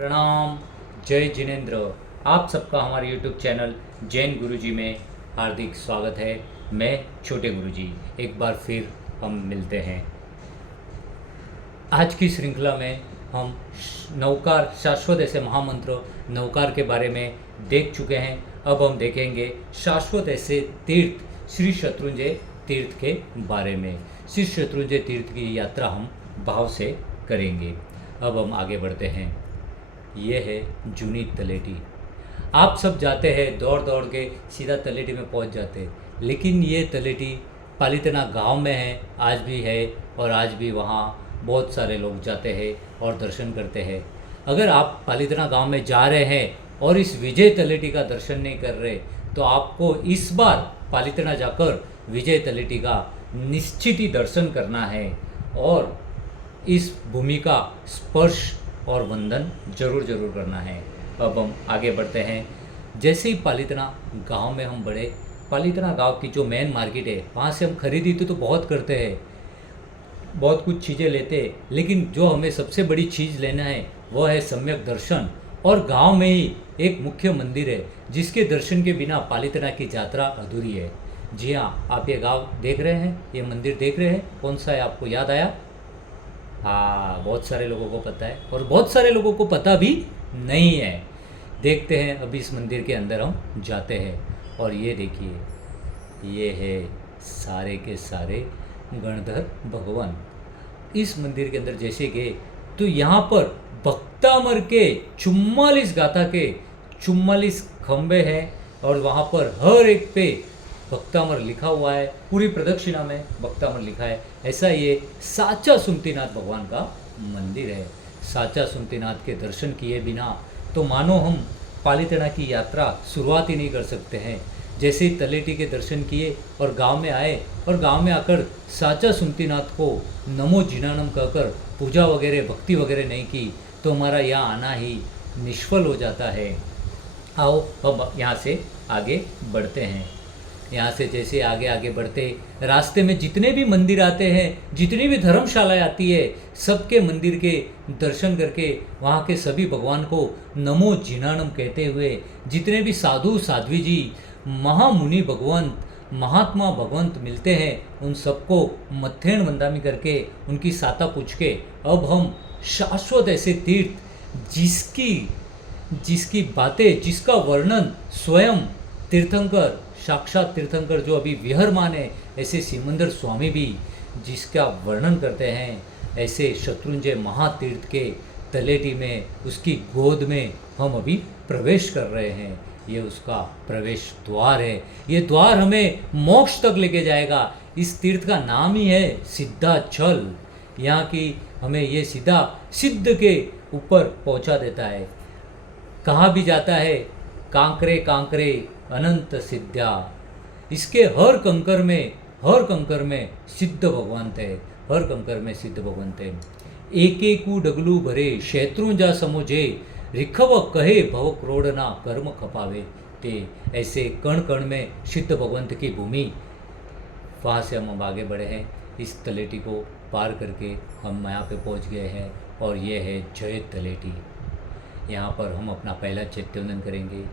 प्रणाम। जय जिनेन्द्र। आप सबका हमारे यूट्यूब चैनल जैन गुरुजी में हार्दिक स्वागत है। मैं छोटे गुरुजी एक बार फिर हम मिलते हैं। आज की श्रृंखला में हम नौकार शाश्वत ऐसे महामंत्र नौकार के बारे में देख चुके हैं। अब हम देखेंगे शाश्वत ऐसे तीर्थ श्री शत्रुंजय तीर्थ के बारे में। श्री शत्रुंजय तीर्थ की यात्रा हम भाव से करेंगे। अब हम आगे बढ़ते हैं। ये है जूनी तलेटी। आप सब जाते हैं दौड़ दौड़ के सीधा तलेटी में पहुंच जाते हैं, लेकिन ये तलेटी पालितना गांव में है, आज भी है और आज भी वहाँ बहुत सारे लोग जाते हैं और दर्शन करते हैं। अगर आप पालितना गांव में जा रहे हैं और इस विजय तलेटी का दर्शन नहीं कर रहे तो आपको इस बार पालितना जाकर विजय तलेटी का निश्चित ही दर्शन करना है और इस भूमि का स्पर्श और वंदन जरूर करना है। अब हम आगे बढ़ते हैं। जैसे ही पालितना गांव में हम बढ़े, पालितना गांव की जो मेन मार्केट है वहाँ से हम खरीदी तो बहुत करते हैं, बहुत कुछ चीज़ें लेते हैं, लेकिन जो हमें सबसे बड़ी चीज़ लेना है वह है सम्यक दर्शन। और गांव में ही एक मुख्य मंदिर है जिसके दर्शन के बिना पालितना की यात्रा अधूरी है। जी हाँ, आप ये गांव देख रहे हैं, ये मंदिर देख रहे हैं, कौन सा है आपको याद आया? हाँ, बहुत सारे लोगों को पता है और बहुत सारे लोगों को पता भी नहीं है। देखते हैं, अभी इस मंदिर के अंदर हम जाते हैं और ये देखिए, ये है सारे के सारे गणधर भगवान। इस मंदिर के अंदर जैसे गए तो यहाँ पर भक्तामर के 44 गाथा के 44 खंबे हैं और वहाँ पर हर एक पे भक्तामर लिखा हुआ है। पूरी प्रदक्षिणा में भक्तामर लिखा है। ऐसा ये साचा सुमतीनाथ भगवान का मंदिर है। साचा सुमतीनाथ के दर्शन किए बिना तो मानो हम पालितना की यात्रा शुरुआत ही नहीं कर सकते हैं। जैसे ही तलेटी के दर्शन किए और गांव में आए और गांव में आकर साचा सुमतीनाथ को नमो जिनानम कहकर पूजा वगैरह भक्ति वगैरह नहीं की तो हमारा यहाँ आना ही निष्फल हो जाता है। आओ अब यहाँ से आगे बढ़ते हैं। यहाँ से जैसे आगे आगे बढ़ते रास्ते में जितने भी मंदिर आते हैं, जितनी भी धर्मशालाएं आती है, सबके मंदिर के दर्शन करके वहाँ के सभी भगवान को नमो जिनानम कहते हुए जितने भी साधु साध्वी जी महामुनि भगवंत महात्मा भगवंत मिलते हैं उन सबको मत्थेण वंदामी करके उनकी साता पूछ के अब हम शाश्वत ऐसे तीर्थ जिसकी बातें, जिसका वर्णन स्वयं तीर्थंकर, साक्षात तीर्थंकर जो अभी विहरमान है, ऐसे सिमंदर स्वामी भी जिसका वर्णन करते हैं, ऐसे शत्रुंजय महातीर्थ के तलेटी में उसकी गोद में हम अभी प्रवेश कर रहे हैं। ये उसका प्रवेश द्वार है। ये द्वार हमें मोक्ष तक लेके जाएगा। इस तीर्थ का नाम ही है सिद्धाचल। यहाँ की हमें ये सीधा सिद्ध के ऊपर पहुँचा देता है। कहाँ भी जाता है, कांकरे कांकरे अनंत सिद्धा। इसके हर कंकर में सिद्ध भगवंत है, हर कंकर में सिद्ध भगवंत है। एक एक डगलू भरे शत्रुंजा समोजे रिखव कहे भव क्रोड़ना कर्म खपावे। ते ऐसे कण कण में सिद्ध भगवंत की भूमि। वहाँ से हम आगे बढ़े हैं। इस तलेटी को पार करके हम यहाँ पे पहुँच गए हैं और ये है जय तलेटी। यहाँ पर हम अपना पहला चैत्यवंदन करेंगे।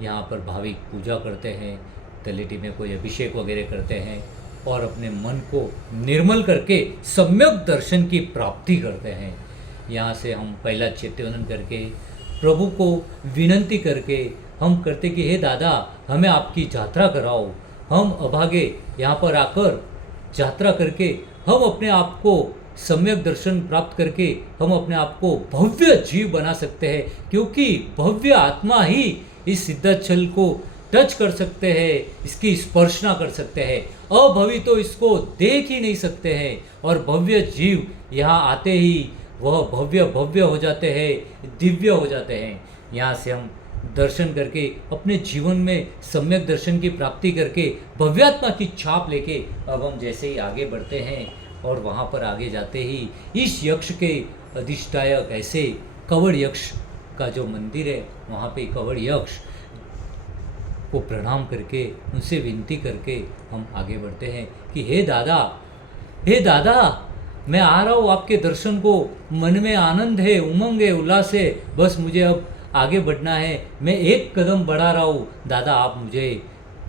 यहाँ पर भाविक पूजा करते हैं, तलेटी में कोई अभिषेक वगैरह करते हैं और अपने मन को निर्मल करके सम्यक दर्शन की प्राप्ति करते हैं। यहाँ से हम पहला चैत्यवंदन करके प्रभु को विनंती करके हम करते कि हे दादा, हमें आपकी यात्रा कराओ। हम अभागे यहाँ पर आकर यात्रा करके हम अपने आप को सम्यक दर्शन प्राप्त करके हम अपने आप को भव्य जीव बना सकते हैं, क्योंकि भव्य आत्मा ही इस सिद्धाचल को टच कर सकते हैं, इसकी स्पर्शना कर सकते हैं। अभवी तो इसको देख ही नहीं सकते हैं और भव्य जीव यहाँ आते ही वह भव्य हो जाते हैं, दिव्य हो जाते हैं। यहाँ से हम दर्शन करके अपने जीवन में सम्यक दर्शन की प्राप्ति करके भव्यात्मा की छाप लेके अब हम जैसे ही आगे बढ़ते हैं और वहाँ पर आगे जाते ही इस यक्ष के अधिष्ठायक ऐसे कवड़ यक्ष का जो मंदिर है, वहाँ पे कवड़ यक्ष को प्रणाम करके उनसे विनती करके हम आगे बढ़ते हैं कि हे दादा, मैं आ रहा हूँ आपके दर्शन को, मन में आनंद है, उमंग है, उल्लास है, बस मुझे अब आगे बढ़ना है, मैं एक कदम बढ़ा रहा हूँ, दादा आप मुझे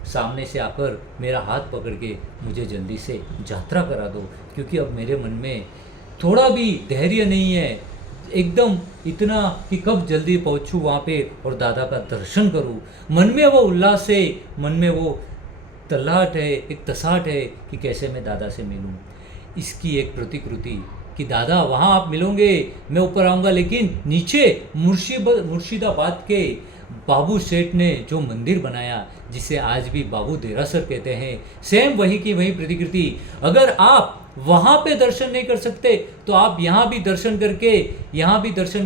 सामने से आकर मेरा हाथ पकड़ के मुझे जल्दी से यात्रा करा दो, क्योंकि अब मेरे मन में थोड़ा भी धैर्य नहीं है, एकदम इतना कि कब जल्दी पहुँचूँ वहाँ पे और दादा का दर्शन करूँ। मन में वो उल्लास है, मन में वो तल्लाहट है, एक तसाहट है कि कैसे मैं दादा से मिलूं। इसकी एक प्रतिकृति कि दादा वहाँ आप मिलोगे, मैं ऊपर आऊँगा, लेकिन नीचे मुर्शिदाबाद के बाबू सेठ ने जो मंदिर बनाया, जिसे आज भी बाबू देरासर कहते हैं, सेम वही की वही प्रतिकृति। अगर आप वहाँ पे दर्शन नहीं कर सकते तो आप यहाँ भी दर्शन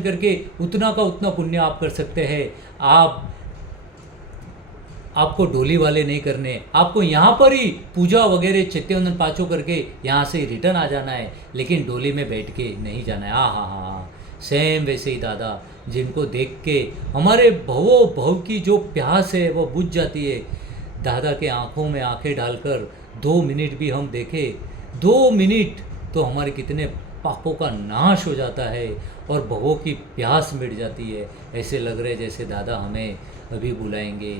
करके उतना का उतना पुण्य आप कर सकते हैं। आपको डोली वाले नहीं करने, आपको यहाँ पर ही पूजा वगैरह चैत्यवंदन पाँचों करके यहाँ से रिटर्न आ जाना है, लेकिन डोली में बैठ के नहीं जाना है। हाँ, सेम वैसे ही दादा, जिनको देख के हमारे भव की जो प्यास है वो बुझ जाती है। दादा के आंखों में आंखें डालकर 2 मिनट भी हम देखें, 2 मिनट तो हमारे कितने पापों का नाश हो जाता है और भवों की प्यास मिट जाती है। ऐसे लग रहे जैसे दादा हमें अभी बुलाएंगे,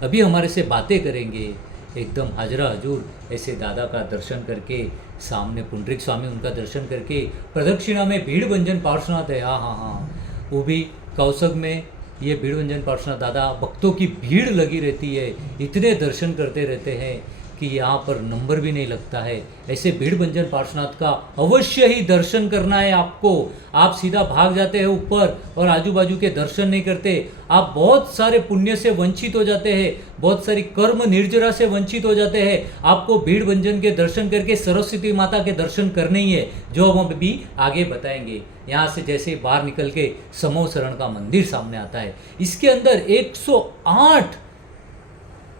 अभी हमारे से बातें करेंगे। एकदम हाजरा हजूर ऐसे दादा का दर्शन करके, सामने पुंडरीक स्वामी उनका दर्शन करके, प्रदक्षिणा में भीड़भंजन पार्श्वनाथ है। हाँ, वो भी कौशग में ये भीड़भंजन पार्श्वनाथ दादा, भक्तों की भीड़ लगी रहती है, इतने दर्शन करते रहते हैं कि यहाँ पर नंबर भी नहीं लगता है। ऐसे भीड़भंजन पार्श्वनाथ का अवश्य ही दर्शन करना है आपको। आप सीधा भाग जाते हैं ऊपर और आजू बाजू के दर्शन नहीं करते, आप बहुत सारे पुण्य से वंचित हो जाते हैं, बहुत सारी कर्म निर्जरा से वंचित हो जाते हैं। आपको भीड़भंजन के दर्शन करके सरस्वती माता के दर्शन करने ही है, जो हम अभी आगे बताएंगे। यहाँ से जैसे बाहर निकल के समो शरण का मंदिर सामने आता है, इसके अंदर 108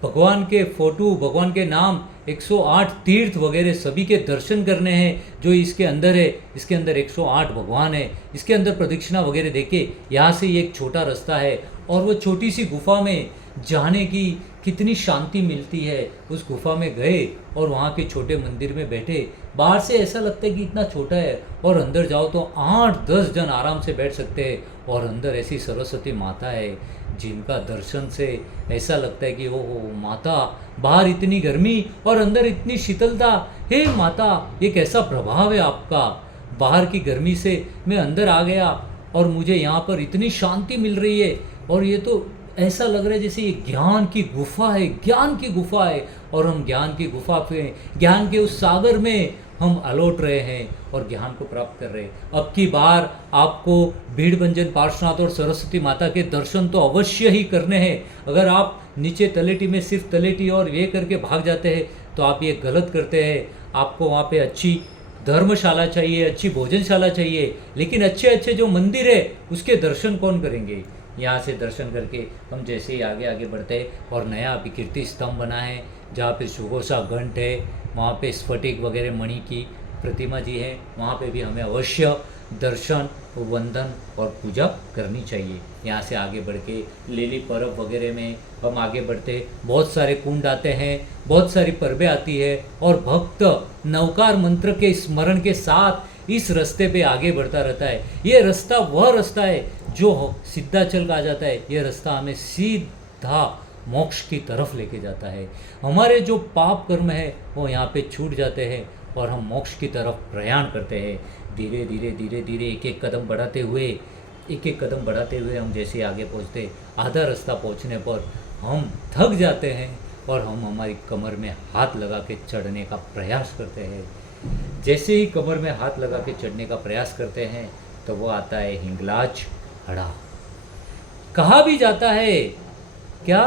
भगवान के फोटो, भगवान के नाम, 108 तीर्थ वगैरह सभी के दर्शन करने हैं जो इसके अंदर है। इसके अंदर 108 भगवान है, इसके अंदर प्रदक्षिणा वगैरह देके यहाँ से एक छोटा रास्ता है और वो छोटी सी गुफा में जाने की कितनी शांति मिलती है। उस गुफा में गए और वहाँ के छोटे मंदिर में बैठे, बाहर से ऐसा लगता है कि इतना छोटा है और अंदर जाओ तो 8-10 जन आराम से बैठ सकते हैं। और अंदर ऐसी सरस्वती माता है जिनका दर्शन से ऐसा लगता है कि वो माता, बाहर इतनी गर्मी और अंदर इतनी शीतलता। हे माता, ये कैसा प्रभाव है आपका। बाहर की गर्मी से मैं अंदर आ गया और मुझे यहाँ पर इतनी शांति मिल रही है और ये तो ऐसा लग रहा है जैसे ये ज्ञान की गुफा है और हम ज्ञान की गुफा पे, ज्ञान के उस सागर में हम अलौट रहे हैं और ज्ञान को प्राप्त कर रहे हैं। अब की बार आपको भीड़भंजन पार्श्वनाथ और सरस्वती माता के दर्शन तो अवश्य ही करने हैं। अगर आप नीचे तलेटी में सिर्फ तलेटी और ये करके भाग जाते हैं तो आप ये गलत करते हैं। आपको वहाँ पे अच्छी धर्मशाला चाहिए, अच्छी भोजनशाला चाहिए, लेकिन अच्छे अच्छे जो मंदिर है उसके दर्शन कौन करेंगे। यहाँ से दर्शन करके हम जैसे ही आगे बढ़ते हैं और नया अभी कीर्ति स्तंभ बना है जहाँ पे सुघोषा घंट है, वहाँ पे स्फटिक वगैरह मणि की प्रतिमा जी है, वहाँ पे भी हमें अवश्य दर्शन, वंदन और पूजा करनी चाहिए। यहाँ से आगे बढ़ के लेली पर्व वगैरह में हम आगे बढ़ते, बहुत सारे कुंड आते हैं, बहुत सारी पर्वें आती है और भक्त नवकार मंत्र के स्मरण के साथ इस रास्ते पे आगे बढ़ता रहता है। ये रास्ता वह रास्ता है जो सिद्धाचल कहा जाता है। ये रास्ता हमें सीधा मोक्ष की तरफ लेके जाता है। हमारे जो पाप कर्म है वो यहाँ पे छूट जाते हैं और हम मोक्ष की तरफ प्रयाण करते हैं। धीरे धीरे एक एक कदम बढ़ाते हुए हम जैसे आगे पहुँचते, आधा रास्ता पहुँचने पर हम थक जाते हैं और हम हमारी कमर में हाथ लगा के चढ़ने का प्रयास करते हैं। जैसे ही कमर में हाथ लगा के चढ़ने का प्रयास करते हैं तो वो आता है हिंगलाज हड़ा। कहा भी जाता है क्या,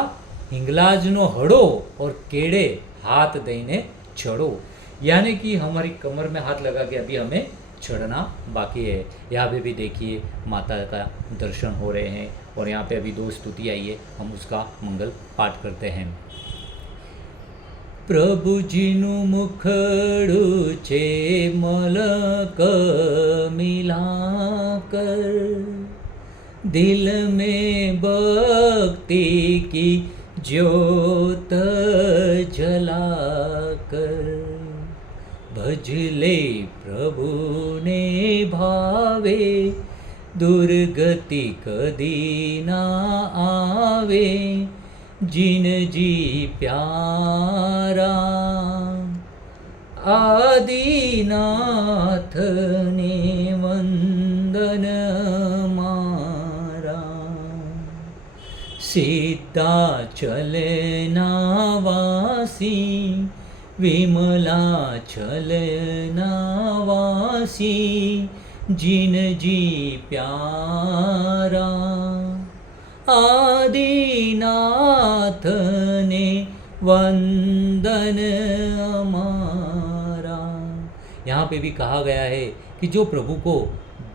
हिंगलाज नो हड़ो और केड़े हाथ दईने चढ़ो, यानी कि हमारी कमर में हाथ लगा के अभी हमें चढ़ना बाकी है। यहाँ पे भी देखिए माता का दर्शन हो रहे हैं और यहाँ पे अभी 2 स्तुति आई है, हम उसका मंगल पाठ करते हैं। प्रभुजीनु मुखड़ू छे मलक मिलाकर, दिल में भक्ति की ज्योत जलाकर, भज भजले प्रभु ने भावे, दुर्गति कदी ना आवे, जिन जी प्यारा। आदिनाथ ने वंदन मारा, सिद्धाचलना वासी, विमलाचलना वासी, जिन जी प्यारा। आदिनाथ ने वंदन हमारा। यहाँ पे भी कहा गया है कि जो प्रभु को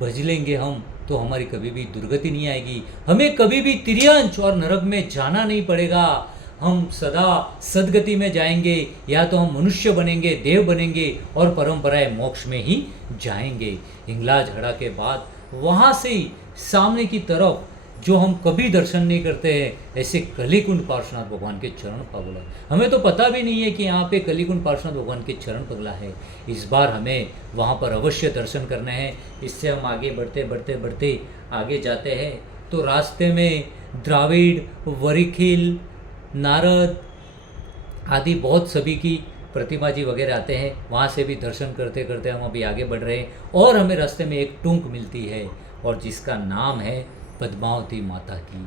भज लेंगे हम, तो हमारी कभी भी दुर्गति नहीं आएगी, हमें कभी भी तिर्यंच और नरक में जाना नहीं पड़ेगा। हम सदा सदगति में जाएंगे, या तो हम मनुष्य बनेंगे, देव बनेंगे और परंपराएं मोक्ष में ही जाएंगे। हिंगलाज हड़ा के बाद वहाँ से ही सामने की तरफ जो हम कभी दर्शन नहीं करते हैं, ऐसे कलीकुंड पार्श्वनाथ भगवान के चरण पगला। हमें तो पता भी नहीं है कि यहाँ पे कलीकुंड पार्श्वनाथ भगवान के चरण पगला है। इस बार हमें वहाँ पर अवश्य दर्शन करने हैं। इससे हम आगे बढ़ते बढ़ते बढ़ते आगे जाते हैं तो रास्ते में द्राविड़, वरिखिल, नारद आदि बहुत सभी की प्रतिमा जी वगैरह आते हैं। वहाँ से भी दर्शन करते करते हम अभी आगे बढ़ रहे हैं और हमें रास्ते में एक टूंक मिलती है और जिसका नाम है पद्मावती माता की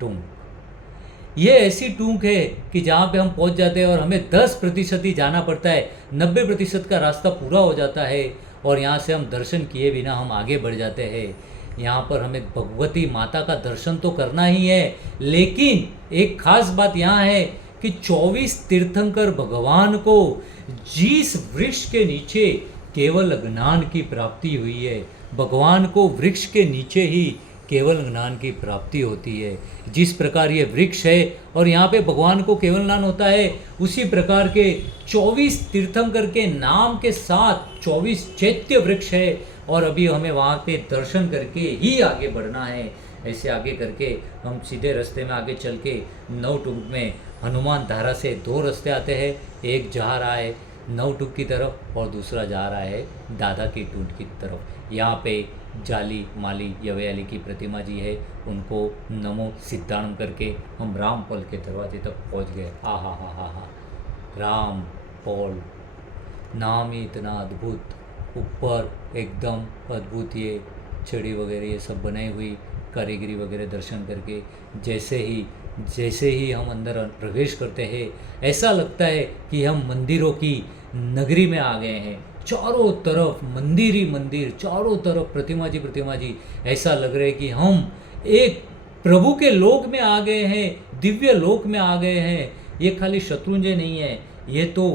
टूंक। ये ऐसी टूंक है कि जहाँ पे हम पहुँच जाते हैं और हमें 10% ही जाना पड़ता है, 90% का रास्ता पूरा हो जाता है और यहाँ से हम दर्शन किए बिना हम आगे बढ़ जाते हैं। यहाँ पर हमें भगवती माता का दर्शन तो करना ही है, लेकिन एक खास बात यहाँ है कि 24 तीर्थंकर भगवान को जिस वृक्ष के नीचे केवल ज्ञान की प्राप्ति हुई है, भगवान को वृक्ष के नीचे ही केवल ज्ञान की प्राप्ति होती है। जिस प्रकार ये वृक्ष है और यहाँ पे भगवान को केवल ज्ञान होता है, उसी प्रकार के 24 तीर्थंकर के नाम के साथ 24 चैत्य वृक्ष है और अभी हमें वहाँ पे दर्शन करके ही आगे बढ़ना है। ऐसे आगे करके हम सीधे रास्ते में आगे चल के नवटुंग में हनुमान धारा से 2 रास्ते आते हैं। एक जा रहा है नवटुंग की तरफ और दूसरा जा रहा है दादा की टूंट की तरफ। यहाँ पे जाली माली यवयाली की प्रतिमा जी है, उनको नमो सिद्धाणम करके हम रामपल के दरवाजे तक पहुँच गए। हा हा हा हा हा, रामपल नाम ही इतना अद्भुत, ऊपर एकदम अद्भुत ये छड़ी वगैरह ये सब बनाई हुई कारीगरी वगैरह दर्शन करके जैसे ही हम अंदर प्रवेश करते हैं ऐसा लगता है कि हम मंदिरों की नगरी में आ गए हैं। चारों तरफ मंदिर ही मंदिर, चारों तरफ प्रतिमा जी, ऐसा लग रहा है कि हम एक प्रभु के लोक में आ गए हैं, दिव्य लोक में आ गए हैं। ये खाली शत्रुंजय नहीं है, ये तो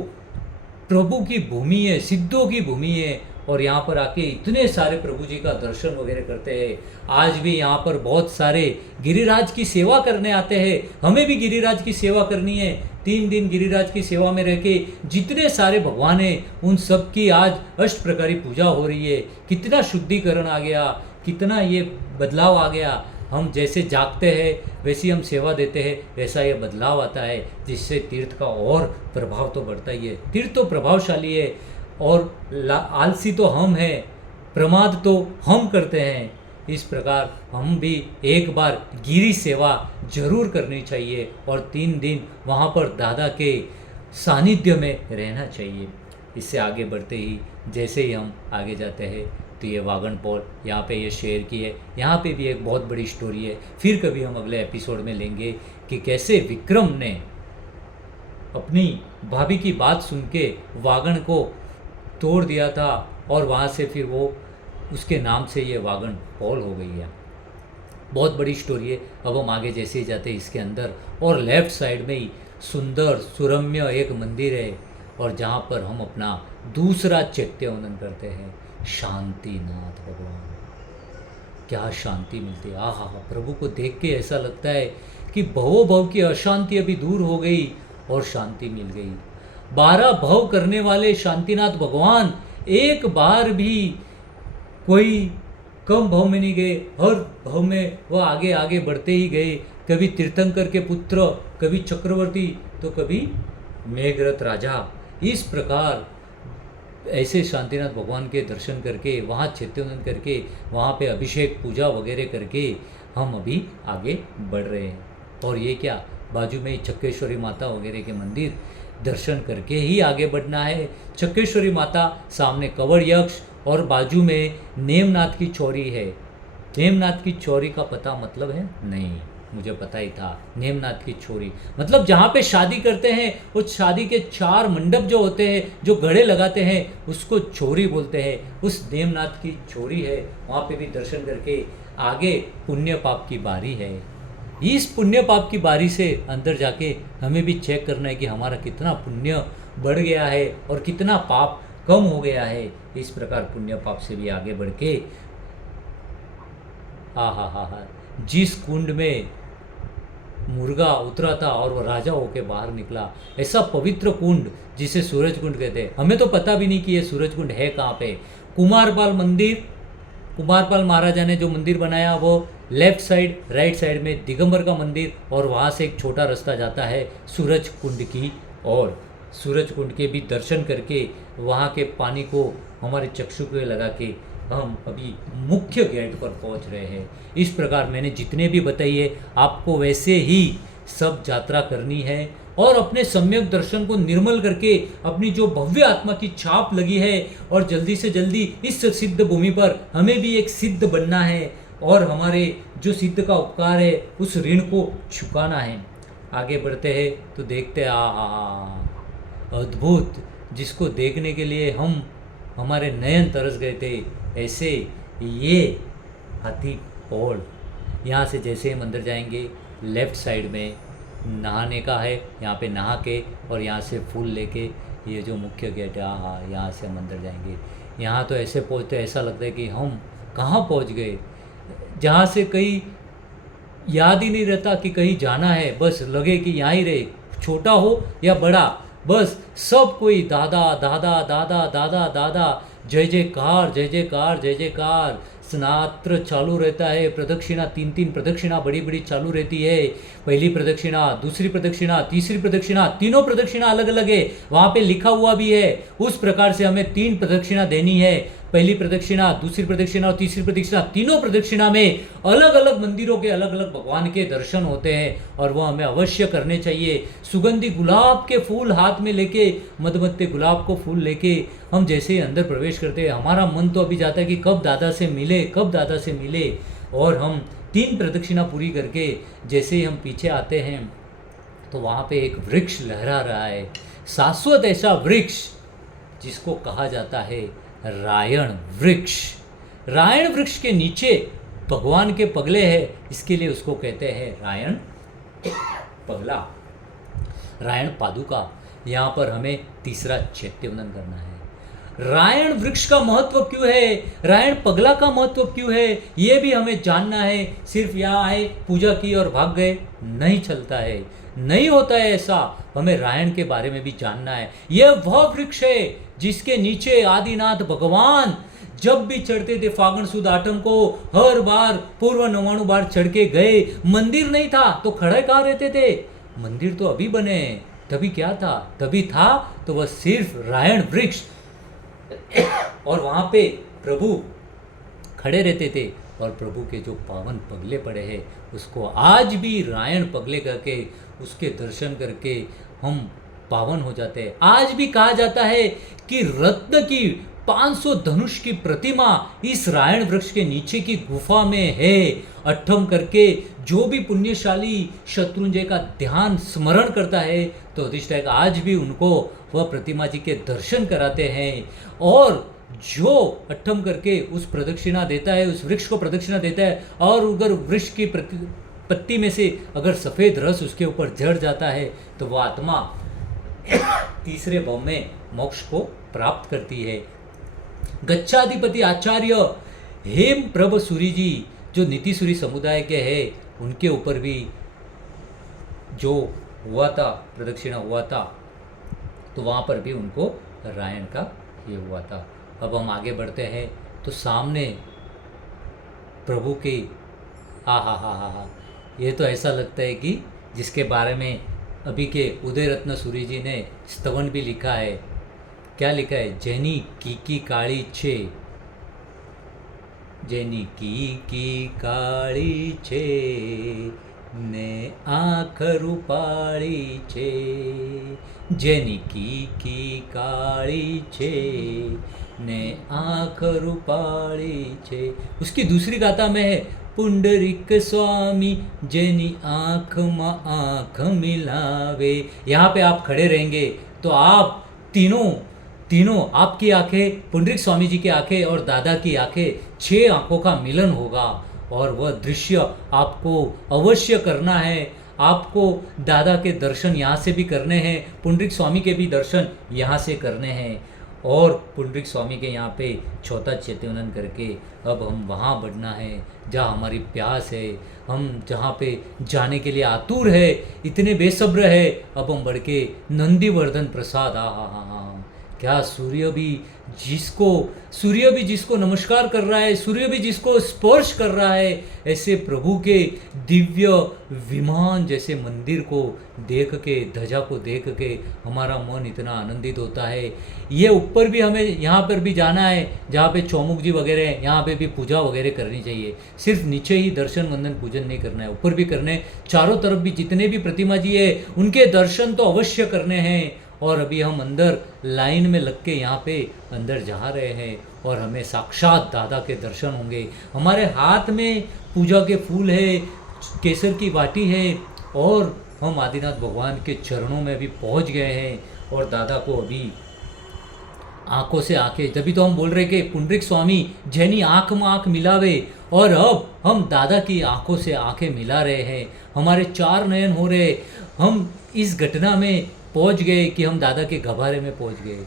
प्रभु की भूमि है, सिद्धों की भूमि है और यहाँ पर आके इतने सारे प्रभु जी का दर्शन वगैरह करते हैं। आज भी यहाँ पर बहुत सारे गिरिराज की सेवा करने आते हैं, हमें भी गिरिराज की सेवा करनी है। 3 दिन गिरिराज की सेवा में रह के जितने सारे भगवान हैं उन सब की आज अष्ट प्रकारी पूजा हो रही है। कितना शुद्धिकरण आ गया, कितना ये बदलाव आ गया। हम जैसे जागते हैं वैसी हम सेवा देते हैं, वैसा ये बदलाव आता है, जिससे तीर्थ का और प्रभाव तो बढ़ता ही है। तीर्थ तो प्रभावशाली है और आलसी तो हम हैं, प्रमाद तो हम करते हैं। इस प्रकार हम भी एक बार गिरी सेवा जरूर करनी चाहिए और 3 दिन वहाँ पर दादा के सानिध्य में रहना चाहिए। इससे आगे बढ़ते ही जैसे ही हम आगे जाते हैं तो ये वागणपोल यहाँ पे ये शेर की है। यहाँ पे भी एक बहुत बड़ी स्टोरी है, फिर कभी हम अगले एपिसोड में लेंगे कि कैसे विक्रम ने अपनी भाभी की बात सुन के वागण को तोड़ दिया था और वहाँ से फिर वो उसके नाम से ये वागण पोल हो गई है। बहुत बड़ी स्टोरी है। अब हम आगे जैसे ही जाते हैं इसके अंदर और लेफ़्ट साइड में ही सुंदर सुरम्य एक मंदिर है और जहाँ पर हम अपना दूसरा चैत्य वंदन करते हैं, शांतिनाथ भगवान। क्या शांति मिलती है, आहा हा। प्रभु को देख के ऐसा लगता है कि भवो भव की अशांति अभी दूर हो गई और शांति मिल गई। 12 भव करने वाले शांतिनाथ भगवान एक बार भी कोई कम भव में नहीं गए, हर भव में वह आगे आगे बढ़ते ही गए। कभी तीर्थंकर के पुत्र, कभी चक्रवर्ती, तो कभी मेघरथ राजा। इस प्रकार ऐसे शांतिनाथ भगवान के दर्शन करके, वहाँ चैत्यवंदन करके, वहाँ पे अभिषेक पूजा वगैरह करके हम अभी आगे बढ़ रहे हैं। और ये क्या, बाजू में ही चक्रेश्वरी माता वगैरह के मंदिर दर्शन करके ही आगे बढ़ना है। चक्रेश्वरी माता, सामने कवड़ यक्ष और बाजू में नेमनाथ की चौरी है। नेमनाथ की चौरी का पता मतलब है? नहीं, मुझे पता ही था। नेमनाथ की चौरी मतलब जहाँ पे शादी करते हैं, उस शादी के 4 मंडप जो होते हैं, जो गढ़े लगाते हैं, उसको चौरी बोलते हैं। उस नेमनाथ की चौरी है, वहाँ पे भी दर्शन करके आगे पुण्य पाप की बारी है। इस पुण्य पाप की बारी से अंदर जाके हमें भी चेक करना है कि हमारा कितना पुण्य बढ़ गया है और कितना पाप कम हो गया है। इस प्रकार पुण्य पाप से भी आगे बढ़ के हा, जिस कुंड में मुर्गा उतरा था और वो राजा होके बाहर निकला, ऐसा पवित्र कुंड जिसे सूरज कुंड कहते हैं। हमें तो पता भी नहीं कि ये सूरज कुंड है कहाँ पे। कुमारपाल मंदिर, कुमारपाल महाराजा ने जो मंदिर बनाया वो लेफ्ट साइड, राइट साइड में दिगंबर का मंदिर, और वहाँ से एक छोटा रास्ता जाता है सूरज कुंड की ओर। सूरज कुंड के भी दर्शन करके वहाँ के पानी को हमारे चक्षु पे लगा के हम अभी मुख्य गेट पर पहुंच रहे हैं। इस प्रकार मैंने जितने भी बताइए आपको वैसे ही सब यात्रा करनी है और अपने सम्यक दर्शन को निर्मल करके अपनी जो भव्य आत्मा की छाप लगी है, और जल्दी से जल्दी इस सिद्ध भूमि पर हमें भी एक सिद्ध बनना है और हमारे जो सिद्ध का उपकार है उस ऋण को चुकाना है। आगे बढ़ते हैं तो देखते हैं अद्भुत, जिसको देखने के लिए हमारे नयन तरस गए थे। ऐसे ये हाथी पौड़, यहाँ से जैसे हम अंदर जाएंगे लेफ़्ट साइड में नहाने का है, यहाँ पे नहा के और यहाँ से फूल लेके ये जो मुख्य गेट है, यहाँ से हम अंदर जाएंगे। यहाँ तो ऐसे पहुँचते ऐसा लगता है कि हम कहाँ पहुँच गए, जहाँ से कहीं याद ही नहीं रहता कि कहीं जाना है, बस लगे कि यहाँ ही रहे, छोटा हो या बड़ा, बस सब कोई दादा दादा दादा दादा दादा, जय जयकार जय जयकार जय जयकार। स्नात्र चालू रहता है, प्रदक्षिणा 3 प्रदक्षिणा बड़ी बड़ी चालू रहती है। पहली प्रदक्षिणा, दूसरी प्रदक्षिणा, तीसरी प्रदक्षिणा, तीनों प्रदक्षिणा अलग अलग है, वहाँ पे लिखा हुआ भी है। उस प्रकार से हमें 3 प्रदक्षिणा देनी है। पहली प्रदक्षिणा, दूसरी प्रदक्षिणा और तीसरी प्रदक्षिणा, तीनों प्रदक्षिणा में अलग अलग मंदिरों के अलग अलग भगवान के दर्शन होते हैं और वो हमें अवश्य करने चाहिए। सुगंधी गुलाब के फूल हाथ में लेके, मधमत्ते गुलाब को फूल लेके हम जैसे ही अंदर प्रवेश करते हैं, हमारा मन तो अभी जाता है कि कब दादा से मिले, कब दादा से मिले। और हम 3 प्रदक्षिणा पूरी करके जैसे ही हम पीछे आते हैं तो वहाँ पे एक वृक्ष लहरा रहा है, शाश्वत ऐसा वृक्ष जिसको कहा जाता है रायण वृक्ष। रायण वृक्ष के नीचे भगवान के पगले हैं, इसके लिए उसको कहते हैं रायण पगला, रायण पादुका। यहाँ पर हमें तीसरा चैत्यवंदन करना है। रायण वृक्ष का महत्व क्यों है, रायण पगला का महत्व क्यों है, ये भी हमें जानना है। सिर्फ यहाँ आए, पूजा की और भाग गए, नहीं चलता है, नहीं होता है ऐसा। हमें रायण के बारे में भी जानना है। यह वह वृक्ष है जिसके नीचे आदिनाथ भगवान जब भी चढ़ते थे फागुन सुद आठम को, हर बार पूर्व 99 बार चढ़ के गए। मंदिर नहीं था तो खड़े कहाँ रहते थे, मंदिर तो अभी बने। तभी क्या था, तभी था तो वह सिर्फ रायण वृक्ष, और वहाँ पे प्रभु खड़े रहते थे और प्रभु के जो पावन पगले पड़े हैं उसको आज भी रायण पगले करके उसके दर्शन करके हम पावन हो जाते हैं। आज भी कहा जाता है कि रत्न की 500 धनुष की प्रतिमा इस रायण वृक्ष के नीचे की गुफा में है। अट्ठम करके जो भी पुण्यशाली शत्रुंजय का ध्यान स्मरण करता है तो अधिष्ठायक आज भी उनको वह प्रतिमा जी के दर्शन कराते हैं। और जो अट्ठम करके उस प्रदक्षिणा देता है, उस वृक्ष को प्रदक्षिणा देता है, और अगर वृक्ष की पत्ती में से अगर सफ़ेद रस उसके ऊपर झड़ जाता है तो वह आत्मा तीसरे भाव में मोक्ष को प्राप्त करती है। गच्छाधिपति आचार्य हेम प्रभ सूरी जी जो नीतिसूरी समुदाय के हैं, उनके ऊपर भी जो हुआ था, प्रदक्षिणा हुआ था, तो वहाँ पर भी उनको रायण का ये हुआ था। अब हम आगे बढ़ते हैं तो सामने प्रभु की हा, ये तो ऐसा लगता है कि जिसके बारे में अभी के उदय रत्न सूरी जी ने स्तवन भी लिखा है। क्या लिखा है, जेनी की काली छे, जेनी की काली छे ने आँख रूपाળી छे, जेनी की काली छे ने आँख रूपाળી छे। उसकी दूसरी गाथा में है, पुंडरीक स्वामी जेनी आँख में आँख मिलावे। यहाँ पे आप खड़े रहेंगे तो आप तीनों आपकी आंखें, पुंडरीक स्वामी जी की आंखें और दादा की आंखें, 6 आंखों का मिलन होगा और वह दृश्य आपको अवश्य करना है। आपको दादा के दर्शन यहाँ से भी करने हैं, पुंडरीक स्वामी के भी दर्शन यहाँ से करने हैं और पुंडरीक स्वामी के यहाँ पे चौथा चैत्यवंदन करके अब हम वहाँ बढ़ना है जहाँ हमारी प्यास है, हम जहाँ पे जाने के लिए आतुर है, इतने बेसब्र है। अब हम बढ़ के नंदीवर्धन प्रसाद, हाँ, क्या सूर्य भी जिसको नमस्कार कर रहा है, सूर्य भी जिसको स्पर्श कर रहा है, ऐसे प्रभु के दिव्य विमान जैसे मंदिर को देख के, ध्वजा को देख के हमारा मन इतना आनंदित होता है। ये ऊपर भी हमें यहाँ पर भी जाना है जहाँ पे चौमुख जी वगैरह हैं, यहाँ पे भी पूजा वगैरह करनी चाहिए। सिर्फ नीचे ही दर्शन वंदन पूजन नहीं करना है, ऊपर भी करने, चारों तरफ भी जितने भी प्रतिमा जी है उनके दर्शन तो अवश्य करने हैं। और अभी हम अंदर लाइन में लग के यहाँ पे अंदर जा रहे हैं और हमें साक्षात दादा के दर्शन होंगे। हमारे हाथ में पूजा के फूल है, केसर की वाटी है और हम आदिनाथ भगवान के चरणों में अभी पहुँच गए हैं और दादा को अभी आंखों से आंखें, तभी तो हम बोल रहे कि पुंडरीक स्वामी जैनी आंख में आंख मिलावे, और अब हम दादा की आंखों से आंखें मिला रहे हैं। हमारे 4 नयन हो रहे, हम इस घटना में पहुंच गए कि हम दादा के गभारे में पहुंच गए।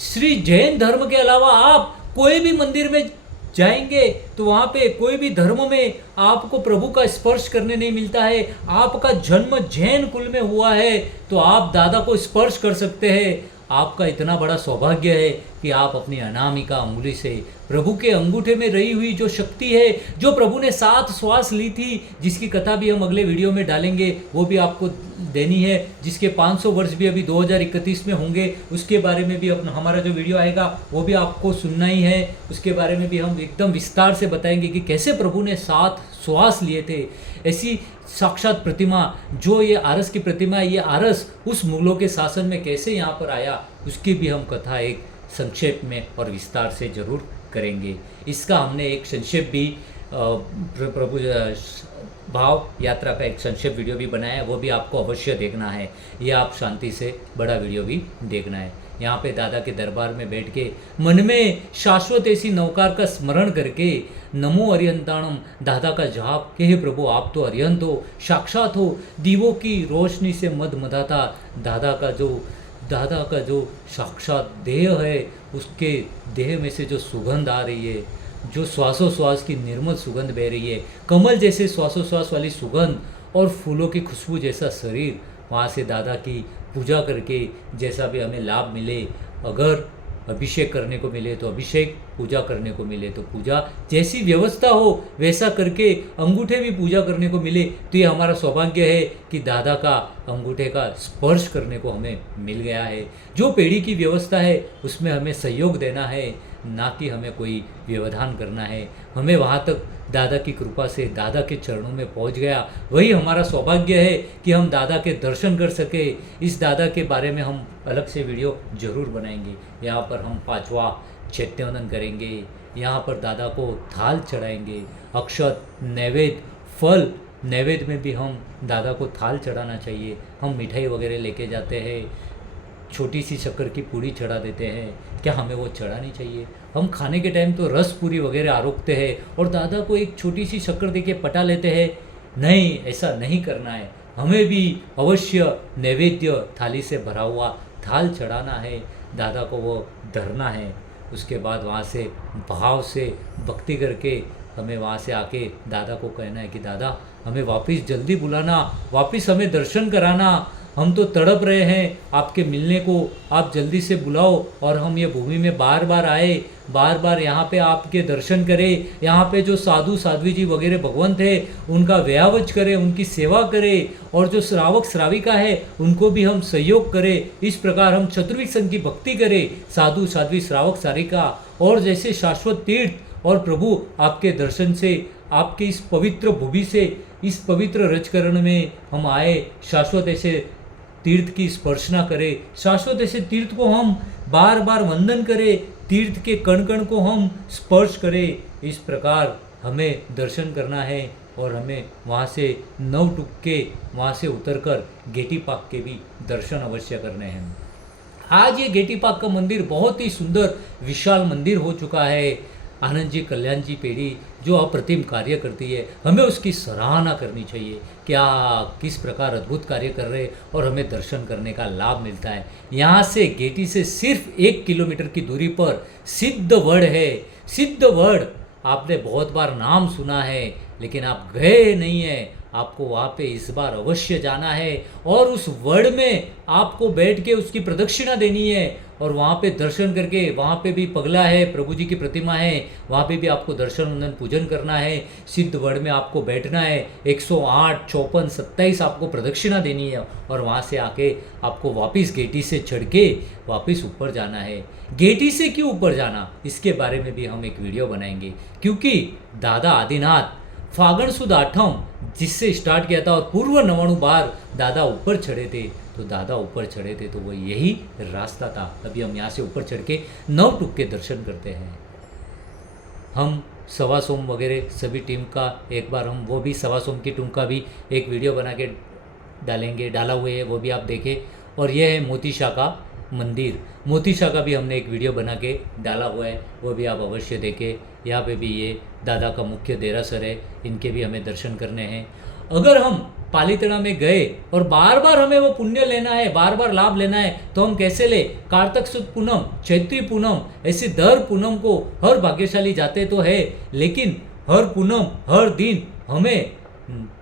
श्री जैन धर्म के अलावा आप कोई भी मंदिर में जाएंगे तो वहाँ पे कोई भी धर्म में आपको प्रभु का स्पर्श करने नहीं मिलता है। आपका जन्म जैन कुल में हुआ है तो आप दादा को स्पर्श कर सकते हैं। आपका इतना बड़ा सौभाग्य है कि आप अपनी अनामिका अंगुली से प्रभु के अंगूठे में रही हुई जो शक्ति है, जो प्रभु ने 7 श्वास ली थी, जिसकी कथा भी हम अगले वीडियो में डालेंगे, वो भी आपको देनी है, जिसके 500 वर्ष भी अभी 2031 में होंगे, उसके बारे में भी अपना हमारा जो वीडियो आएगा वो भी आपको सुनना ही है। उसके बारे में भी हम एकदम विस्तार से बताएंगे कि कैसे प्रभु ने 7 श्वास लिए थे। ऐसी साक्षात प्रतिमा, जो ये आरस की प्रतिमा है, ये आरस उस मुगलों के शासन में कैसे यहाँ पर आया, उसकी भी हम कथा एक संक्षेप में और विस्तार से जरूर करेंगे। इसका हमने एक संक्षेप भी प्रभु भाव यात्रा का एक संक्षेप वीडियो भी बनाया है, वो भी आपको अवश्य देखना है। ये आप शांति से बड़ा वीडियो भी देखना है। यहाँ पे दादा के दरबार में बैठ के मन में शाश्वत ऐसी नौकार का स्मरण करके नमो अरियंताणम दादा का जाप कि हे प्रभु आप तो अरियंत हो, साक्षात हो, दीवों की रोशनी से मदमदाता दादा का जो साक्षात देह है, उसके देह में से जो सुगंध आ रही है, जो श्वासोश्वास की निर्मल सुगंध बह रही है, कमल जैसे श्वासोश्वास वाली सुगंध और फूलों की खुशबू जैसा शरीर, वहाँ से दादा की पूजा करके जैसा भी हमें लाभ मिले, अगर अभिषेक करने को मिले तो अभिषेक, पूजा करने को मिले तो पूजा, जैसी व्यवस्था हो वैसा करके अंगूठे भी पूजा करने को मिले तो ये हमारा सौभाग्य है कि दादा का अंगूठे का स्पर्श करने को हमें मिल गया है। जो पेढ़ी की व्यवस्था है उसमें हमें सहयोग देना है, ना कि हमें कोई व्यवधान करना है। हमें वहाँ तक दादा की कृपा से दादा के चरणों में पहुँच गया, वही हमारा सौभाग्य है कि हम दादा के दर्शन कर सके। इस दादा के बारे में हम अलग से वीडियो जरूर बनाएंगे। यहाँ पर हम 5वां चैत्यवंदन करेंगे, यहाँ पर दादा को थाल चढ़ाएंगे, अक्षत, नैवेद्य, फल, नैवेद्य में भी हम दादा को थाल चढ़ाना चाहिए। हम मिठाई वगैरह लेके जाते हैं, छोटी सी शक्कर की पूड़ी चढ़ा देते हैं, क्या हमें वो चढ़ानी चाहिए? हम खाने के टाइम तो रस पूरी वगैरह आरोपते हैं और दादा को एक छोटी सी शक्कर दे के पटा लेते हैं। नहीं, ऐसा नहीं करना है। हमें भी अवश्य नैवेद्य थाली से भरा हुआ थाल चढ़ाना है, दादा को वो धरना है। उसके बाद वहाँ से भाव से भक्ति करके हमें वहाँ से आके दादा को कहना है कि दादा हमें वापस जल्दी बुलाना, वापस हमें दर्शन कराना, हम तो तड़प रहे हैं आपके मिलने को, आप जल्दी से बुलाओ और हम ये भूमि में बार बार आए, बार बार यहाँ पे आपके दर्शन करें, यहाँ पे जो साधु साध्वी जी वगैरह भगवंत है उनका व्यावच करें, उनकी सेवा करें, और जो श्रावक श्राविका है उनको भी हम सहयोग करें। इस प्रकार हम चतुर्विध संघ की भक्ति करें, साधु साध्वी श्रावक श्राविका, और जैसे शाश्वत तीर्थ और प्रभु आपके दर्शन से, आपके इस पवित्र भूमि से, इस पवित्र रजकरण में हम आए, शाश्वत ऐसे तीर्थ की स्पर्शना करें, शाश्वत ऐसे तीर्थ को हम बार बार वंदन करें, तीर्थ के कण कण को हम स्पर्श करें। इस प्रकार हमें दर्शन करना है और हमें वहाँ से नवटुक्के वहाँ से उतरकर गेटीपाक के भी दर्शन अवश्य करने हैं। आज ये गेटीपाक का मंदिर बहुत ही सुंदर विशाल मंदिर हो चुका है। आनंद जी कल्याण जी पेढ़ी जो अप्रतिम कार्य करती है, हमें उसकी सराहना करनी चाहिए। क्या किस प्रकार अद्भुत कार्य कर रहे हैं और हमें दर्शन करने का लाभ मिलता है। यहाँ से गेटी से सिर्फ 1 किलोमीटर की दूरी पर सिद्धवड़ है। सिद्धवड़ आपने बहुत बार नाम सुना है, लेकिन आप गए नहीं हैं। आपको वहाँ पे इस बार अवश्य जाना है और उस वड़ में आपको बैठ के उसकी प्रदक्षिणा देनी है और वहाँ पे दर्शन करके, वहाँ पे भी पगला है, प्रभु जी की प्रतिमा है, वहाँ पे भी आपको दर्शन वंदन पूजन करना है। सिद्ध वड़ में आपको बैठना है, 108, 54, 27 आपको प्रदक्षिणा देनी है और वहाँ से आके आपको वापस गेटी से चढ़ के वापस ऊपर जाना है। गेटी से क्यों ऊपर जाना, इसके बारे में भी हम एक वीडियो बनाएंगे, क्योंकि दादा आदिनाथ फागण सुद आठम जिससे स्टार्ट किया था और पूर्व 99 बार दादा ऊपर चढ़े थे, तो दादा ऊपर चढ़े थे तो वो यही रास्ता था। अभी हम यहाँ से ऊपर चढ़ के नवटुक के दर्शन करते हैं। हम सवा सोम वगैरह सभी टीम का एक बार हम वो भी सवा सोम की टीम का भी एक वीडियो बना के डालेंगे, डाला हुए है, वो भी आप देखें। और ये है मोती शाह का मंदिर, मोती शाह का भी हमने एक वीडियो बना के डाला हुआ है, वो भी आप अवश्य देखें। यहाँ पे भी ये दादा का मुख्य देरासर है, इनके भी हमें दर्शन करने हैं। अगर हम पालीताना में गए और बार बार हमें वो पुण्य लेना है, बार बार लाभ लेना है, तो हम कैसे ले। कार्तक सुद पूनम, चैत्री पूनम, ऐसे दर पूनम को हर भाग्यशाली जाते तो है, लेकिन हर पूनम हर दिन हमें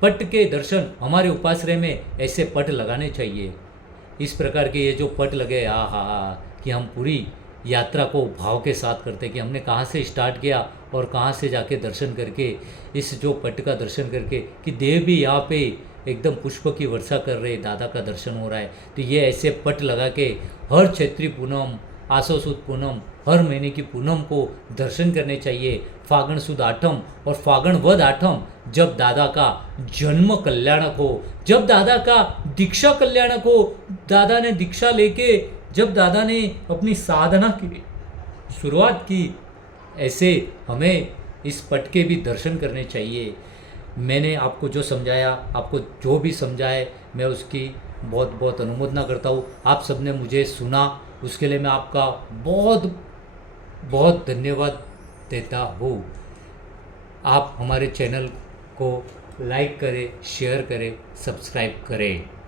पट के दर्शन हमारे उपाश्रय में ऐसे पट लगाने चाहिए। इस प्रकार के ये जो पट लगे, कि हम पूरी यात्रा को भाव के साथ करते कि हमने कहाँ से स्टार्ट किया और कहाँ से जाके दर्शन करके इस जो पट का दर्शन करके कि देव भी यहाँ पे एकदम पुष्प की वर्षा कर रहे, दादा का दर्शन हो रहा है। तो ये ऐसे पट लगा के हर चैत्री पूनम, आसो सुद पूनम, हर महीने की पूनम को दर्शन करने चाहिए। फागण सुद आठम और फागण वद आठम जब दादा का जन्म कल्याणक हो, जब दादा का दीक्षा कल्याणक हो, दादा ने दीक्षा लेके जब दादा ने अपनी साधना की शुरुआत की, ऐसे हमें इस पट के भी दर्शन करने चाहिए। मैंने आपको जो समझाया, आपको जो भी समझाए, मैं उसकी बहुत बहुत अनुमोदना करता हूँ। आप सबने मुझे सुना, उसके लिए मैं आपका बहुत बहुत धन्यवाद देता हूँ। आप हमारे चैनल को लाइक करें, शेयर करें, सब्सक्राइब करें।